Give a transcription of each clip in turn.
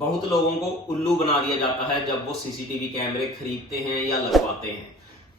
बहुत लोगों को उल्लू बना दिया जाता है जब वो सीसीटीवी कैमरे खरीदते हैं या लगवाते हैं।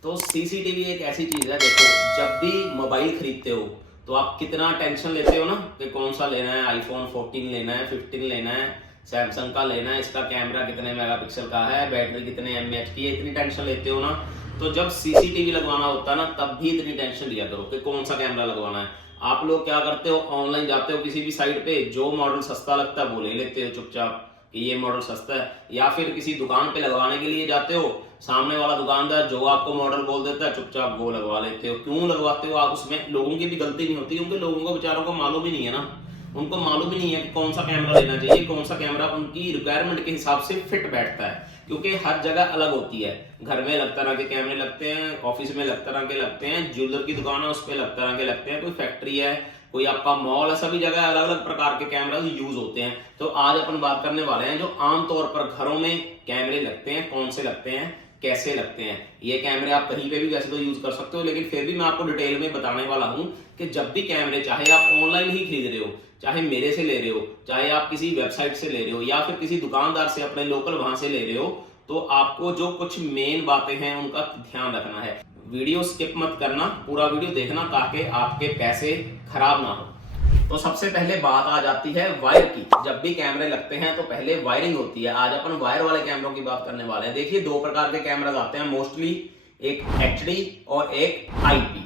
तो सीसीटीवी एक ऐसी चीज है, देखो जब भी मोबाइल खरीदते हो तो आप कितना टेंशन लेते हो ना कि कौन सा लेना है, आईफोन 14 लेना है, 15 लेना है, सैमसंग का लेना है, इसका कैमरा कितने मेगापिक्सल का है, बैटरी कितने एमएएच की है, इतनी टेंशन लेते हो ना। तो जब सीसीटीवी लगवाना होता है ना तब भी इतनी टेंशन लिया करो कि कौन सा कैमरा लगवाना है। आप लोग क्या करते हो, ऑनलाइन जाते हो किसी भी साइट पे, जो मॉडल सस्ता लगता है वो ले लेते हो चुपचाप कि ये मॉडल सस्ता है, या फिर किसी दुकान पे लगवाने के लिए जाते हो, सामने वाला दुकानदार जो आपको मॉडल बोल देता है चुपचाप वो लगवा लेते हो। क्यों लगवाते हो आप? उसमें लोगों की भी गलती नहीं होती, क्योंकि लोगों को बेचारों को मालूम ही नहीं है ना, उनको मालूम ही नहीं है कि कौन सा कैमरा लेना चाहिए, कौन सा कैमरा उनकी रिक्वायरमेंट के हिसाब से फिट बैठता है। क्योंकि हर जगह अलग होती है, घर में अलग तरह के कैमरे लगते हैं, ऑफिस में अलग तरह के लगते हैं, ज्वेलर की दुकान है उस पर अलग तरह के लगते हैं, कोई फैक्ट्री है, कोई आपका मॉल है, सभी जगह अलग अलग प्रकार के कैमरा यूज होते हैं। तो आज अपन बात करने वाले हैं जो आमतौर पर घरों में कैमरे लगते हैं, कौन से लगते हैं, कैसे लगते हैं। ये कैमरे आप कहीं पे भी वैसे तो यूज कर सकते हो, लेकिन फिर भी मैं आपको डिटेल में बताने वाला हूं कि जब भी कैमरे, चाहे आप ऑनलाइन ही खरीद रहे हो, चाहे मेरे से ले रहे हो, चाहे आप किसी वेबसाइट से ले रहे हो, या फिर किसी दुकानदार से अपने लोकल वहां से ले रहे हो, तो आपको जो कुछ मेन बातें हैं उनका ध्यान रखना है। वीडियो स्किप मत करना, पूरा वीडियो देखना ताकि आपके पैसे खराब ना हो। तो सबसे पहले बात आ जाती है वायर की। जब भी कैमरे लगते हैं तो पहले वायरिंग होती है। आज अपन वायर वाले कैमरों की बात करने वाले हैं। देखिए दो प्रकार के कैमरास आते हैं मोस्टली, एक एचडी और एक आईपी।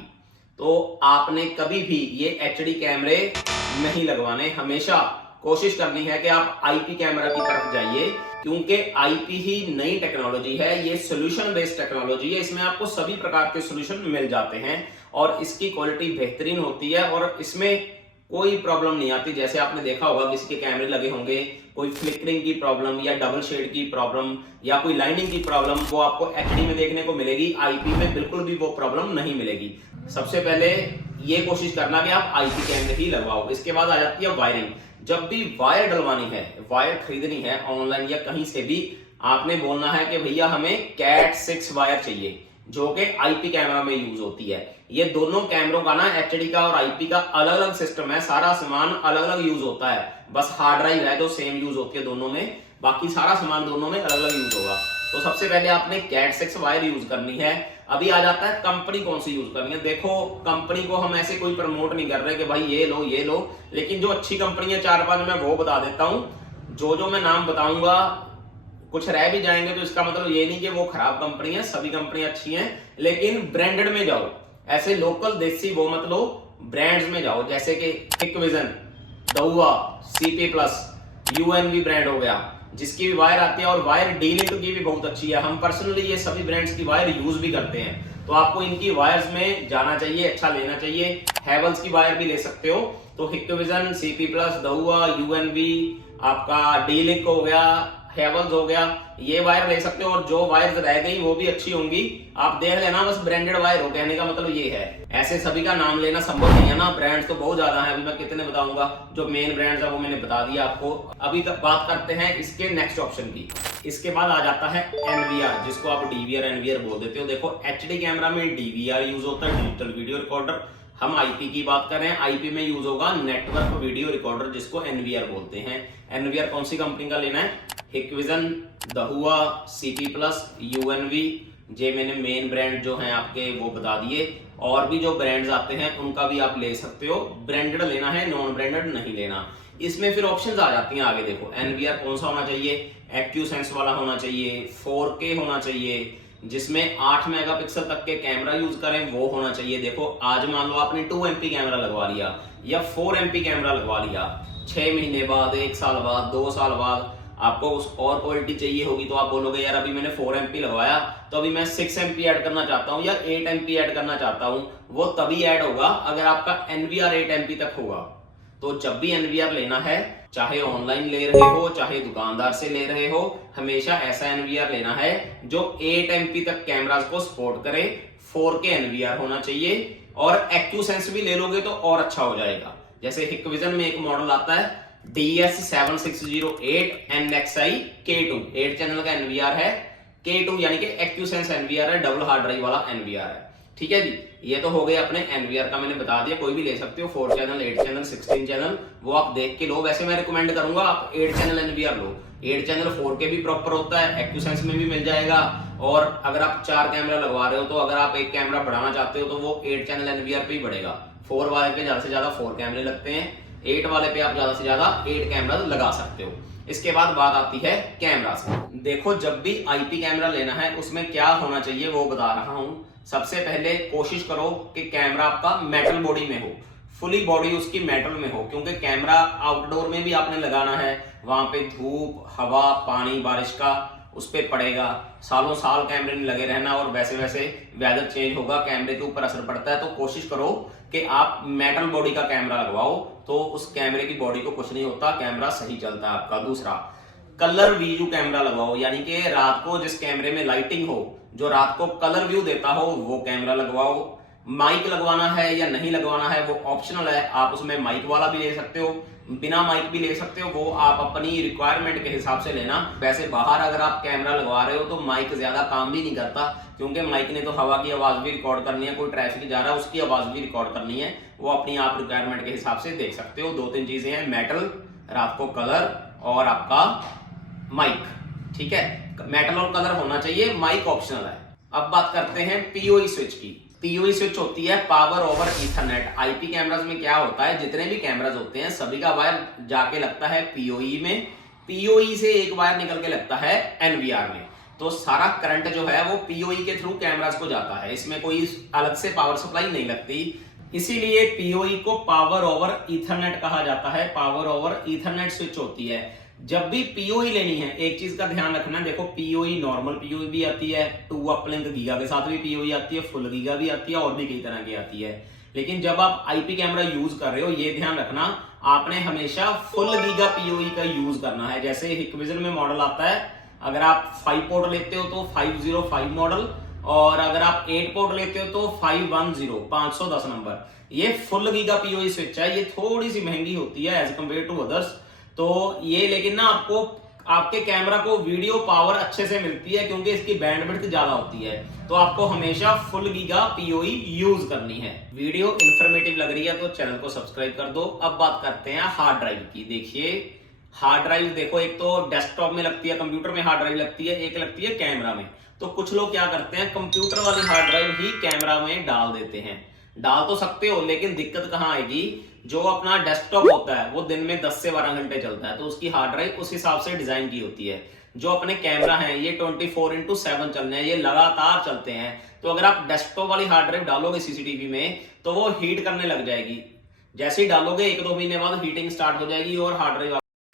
तो आपने कभी भी ये एचडी कैमरे नहीं लगवाने, हमेशा कोशिश करनी है कि आप आईपी कैमरा की तरफ जाइए, क्योंकि आईपी ही नई टेक्नोलॉजी है, ये सोल्यूशन बेस्ड टेक्नोलॉजी है। इसमें आपको सभी प्रकार के सोल्यूशन मिल जाते हैं और इसकी क्वालिटी बेहतरीन होती है और इसमें कोई प्रॉब्लम नहीं आती। जैसे आपने देखा होगा किसी के कैमरे लगे होंगे, कोई फ्लिकरिंग की प्रॉब्लम या डबल शेड की प्रॉब्लम या कोई लाइनिंग की प्रॉब्लम, वो आपको एचडी में देखने को मिलेगी, आईपी में बिल्कुल भी वो प्रॉब्लम नहीं मिलेगी। सबसे पहले ये कोशिश करना कि आप आईपी कैमरे ही लगवाओ। इसके बाद आ जाती है वायरिंग। जब भी वायर डलवानी है, वायर खरीदनी है ऑनलाइन या कहीं से भी, आपने बोलना है कि भैया हमें कैट 6 वायर चाहिए, जो कि आईपी कैमरा में यूज होती है। ये दोनों कैमरों का ना, एचडी का और आईपी का अलग अलग सिस्टम है, सारा सामान अलग अलग यूज होता है, बस हार्ड ड्राइव है जो सेम यूज होती है दोनों में, बाकी सारा सामान दोनों में अलग अलग यूज होगा। तो सबसे पहले आपने कैट 6 वायर यूज करनी है। अभी आ जाता है कंपनी कौन सी यूज करनी है। देखो कंपनी को हम ऐसे कोई प्रमोट नहीं कर रहे कि भाई ये लो, लेकिन जो अच्छी कंपनी है 4-5 मैं वो बता देता हूँ। जो मैं नाम बताऊंगा कुछ रह भी जाएंगे तो इसका मतलब ये नहीं कि वो खराब कंपनी है, सभी कंपनी अच्छी हैं, लेकिन ब्रांडेड में जाओ, ऐसे लोकल देसी वो मत लो, ब्रांड्स में जाओ, जैसे कि Hikvision, Dahua, CP plus, यूएनवी brand हो गया, जिसकी भी वायर आती है, और वायर डीलिंक की भी बहुत अच्छी है। हम पर्सनली ये सभी ब्रांड्स की वायर यूज भी करते हैं, तो आपको इनकी वायर्स में जाना चाहिए, अच्छा लेना चाहिए। हैवेल्स की वायर भी ले सकते हो। तो हिकविजन, सीपी प्लस, दहुआ, यूएनवी, आपका डीलिंक हो गया, हैवेल्स हो गया, ये वायर ले सकते हो। और जो वायर रह गई वो भी अच्छी होंगी, आप देख लेना, बस ब्रांडेड वायर हो, कहने का मतलब ये है। ऐसे सभी का नाम लेना संभव नहीं है ना, ब्रांड्स तो बहुत ज्यादा हैं, अभी मैं कितने बताऊंगा। जो मेन ब्रांड्स है वो मैंने बता दिया आपको। अभी तक बात करते हैं इसके नेक्स्ट ऑप्शन की। इसके बाद आ जाता है एनवीआर, जिसको आप डीवीआर एनवीआर बोल देते हो। देखो एचडी कैमरा में डीवीआर यूज होता है, डिजिटल वीडियो रिकॉर्डर। हम आईपी की बात कर रहे हैं, आईपी में यूज होगा नेटवर्क वीडियो रिकॉर्डर, जिसको एनवीआर बोलते हैं। एनवीआर कौन सी कंपनी का लेना है? हिकविजन, दहुआ, सीपी प्लस, यूएनवी, जे मैंने मेन ब्रांड जो हैं आपके वो बता दिए। और भी जो ब्रांड्स आते हैं उनका भी आप ले सकते हो, ब्रांडेड लेना है, नॉन ब्रांडेड नहीं लेना। इसमें फिर ऑप्शंस आ जाती हैं आगे। देखो एनवीआर कौन सा होना चाहिए? एक्यूसेंस वाला होना चाहिए, 4K होना चाहिए, जिसमें 8 मेगापिक्सल तक के कैमरा यूज करें वो होना चाहिए। देखो आज मान लो आपने 2MP कैमरा लगवा लिया या 4MP कैमरा लगवा लिया, 6 महीने बाद, 1 साल बाद, 2 साल बाद आपको उस और क्वालिटी चाहिए होगी, तो आप बोलोगे यार अभी मैंने 4MP लगवाया तो अभी मैं 6MP ऐड करना चाहता हूँ या 8MP ऐड करना चाहता हूँ। वो तभी ऐड होगा अगर आपका एनवीआर 8MP तक होगा। तो जब भी एनवीआर लेना है, चाहे ऑनलाइन ले रहे हो चाहे दुकानदार से ले रहे हो, हमेशा ऐसा एनवीआर लेना है जो 8MP तक कैमरास को सपोर्ट करे। 4K एनवीआर होना चाहिए, और एक्यूसेंस भी ले लोगे तो और अच्छा हो जाएगा। जैसे हिकविजन में एक मॉडल आता है DS7608 NXI K2, 8 चैनल का एनवीआर है, K2 यानी कि एक्यूसेंस एनवीआर है, डबल हार्ड ड्राइव वाला एनवीआर है। ठीक है जी, ये तो हो गए अपने एनवीआर का, मैंने बता दिया, कोई भी ले सकते हो, 4 चैनल, 8 चैनल, 16 चैनल, वो आप देख के लो। वैसे मैं रिकमेंड करूंगा आप 8 चैनल एनवीआर लो, 8 चैनल 4K भी प्रॉपर होता है, एक्यूसेंस में भी मिल जाएगा। और अगर आप 4 कैमरा लगवा रहे हो तो अगर आप एक कैमरा बढ़ाना चाहते हो तो वो 8 चैनल एनवीआर पे ही बढ़ेगा। 4 वाले पे ज्यादा से ज्यादा 4 कैमरे लगते हैं, 8 वाले पे आप ज्यादा से ज्यादा 8 कैमरा लगा सकते हो। इसके बाद बात आती है कैमरा से। देखो जब भी आईपी कैमरा लेना है उसमें क्या होना चाहिए वो बता रहा हूं। सबसे पहले कोशिश करो कि कैमरा आपका मेटल बॉडी में हो, फुली बॉडी उसकी मेटल में हो, क्योंकि कैमरा आउटडोर में भी आपने लगाना है, वहां पे धूप, हवा, पानी, बारिश का उस पर पड़ेगा, सालों साल कैमरे में लगे रहना और वैसे वैसे वेदर चेंज होगा, कैमरे के ऊपर असर पड़ता है। तो कोशिश करो कि आप मेटल बॉडी का कैमरा लगवाओ, तो उस कैमरे की बॉडी को कुछ नहीं होता, कैमरा सही चलता है आपका। दूसरा, कलर व्यू कैमरा लगवाओ, यानी कि रात को जिस कैमरे में लाइटिंग हो, जो रात को कलर व्यू देता हो, वो कैमरा लगवाओ। माइक लगवाना है या नहीं लगवाना है वो ऑप्शनल है, आप उसमें माइक वाला भी ले सकते हो, बिना माइक भी ले सकते हो, वो आप अपनी रिक्वायरमेंट के हिसाब से लेना। वैसे बाहर अगर आप कैमरा लगवा रहे हो तो माइक ज्यादा काम भी नहीं करता, क्योंकि माइक ने तो हवा की आवाज भी रिकॉर्ड करनी है, कोई ट्रैफिक जा रहा है उसकी आवाज भी रिकॉर्ड करनी है, वो अपनी आप रिक्वायरमेंट के हिसाब से देख सकते हो। 2-3 चीजें हैं, मेटल, रात को कलर और आपका माइक। ठीक है, मेटल और कलर होना चाहिए, माइक ऑप्शनल है। अब बात करते हैं पीओई स्विच की। पीओई स्विच होती है power over Ethernet. IP cameras में क्या होता है, जितने भी कैमरास होते हैं सभी का वायर जाके लगता है पीओई में, पीओई से एक वायर निकल के लगता है एनवीआर में। तो सारा करंट जो है वो पीओई के थ्रू कैमरास को जाता है, इसमें कोई अलग से पावर सप्लाई नहीं लगती। इसीलिए पीओई को पावर ओवर ईथरनेट कहा जाता है, पावर ओवर ईथरनेट स्विच होती है। जब भी पीओई लेनी है एक चीज का ध्यान रखना, देखो पीओई नॉर्मल पीओई भी आती है, 2 अपलिंक गीगा के साथ भी पीओई आती है, फुल गीगा भी आती है और भी कई तरह की आती है। लेकिन जब आप आईपी कैमरा यूज कर रहे हो ये ध्यान रखना, आपने हमेशा फुल गीगा पीओई का यूज करना है। जैसे हिकविजन में मॉडल आता है, अगर आप 5 पोर्ट लेते हो तो 505 मॉडल, और अगर आप 8 पोर्ट लेते हो तो 510 510 नंबर। ये फुल गीगा पीओई स्विच है, ये थोड़ी सी महंगी होती है एज कम्पेयर टू अदर्स। तो ये लेकिन ना आपको आपके कैमरा को वीडियो पावर अच्छे से मिलती है, क्योंकि इसकी बैंडविड्थ ज्यादा होती है। तो आपको हमेशा फुल गीगा पीओई यूज करनी है। वीडियो इंफॉर्मेटिव लग रही है तो चैनल को सब्सक्राइब कर दो। अब बात करते हैं हार्ड ड्राइव की। देखिए हार्ड ड्राइव देखो, एक तो डेस्कटॉप में लगती है, कंप्यूटर में हार्ड ड्राइव लगती है, एक लगती है कैमरा में। तो कुछ लोग क्या करते हैं, कंप्यूटर वाली हार्ड ड्राइव ही कैमरा में डाल देते हैं। डाल तो सकते हो, लेकिन दिक्कत कहां आएगी, जो अपना डेस्कटॉप होता है वो दिन में 10 से 12 घंटे चलता है, तो उसकी हार्ड ड्राइव उस हिसाब से डिजाइन की होती है। जो अपने कैमरा हैं ये 24/7 चलने हैं, ये लगातार चलते हैं। तो अगर आप डेस्कटॉप वाली हार्ड ड्राइव डालोगे सीसीटीवी में तो वो हीट करने लग जाएगी, जैसे ही डालोगे 1-2 महीने बाद हीटिंग स्टार्ट हो जाएगी और हार्ड ड्राइव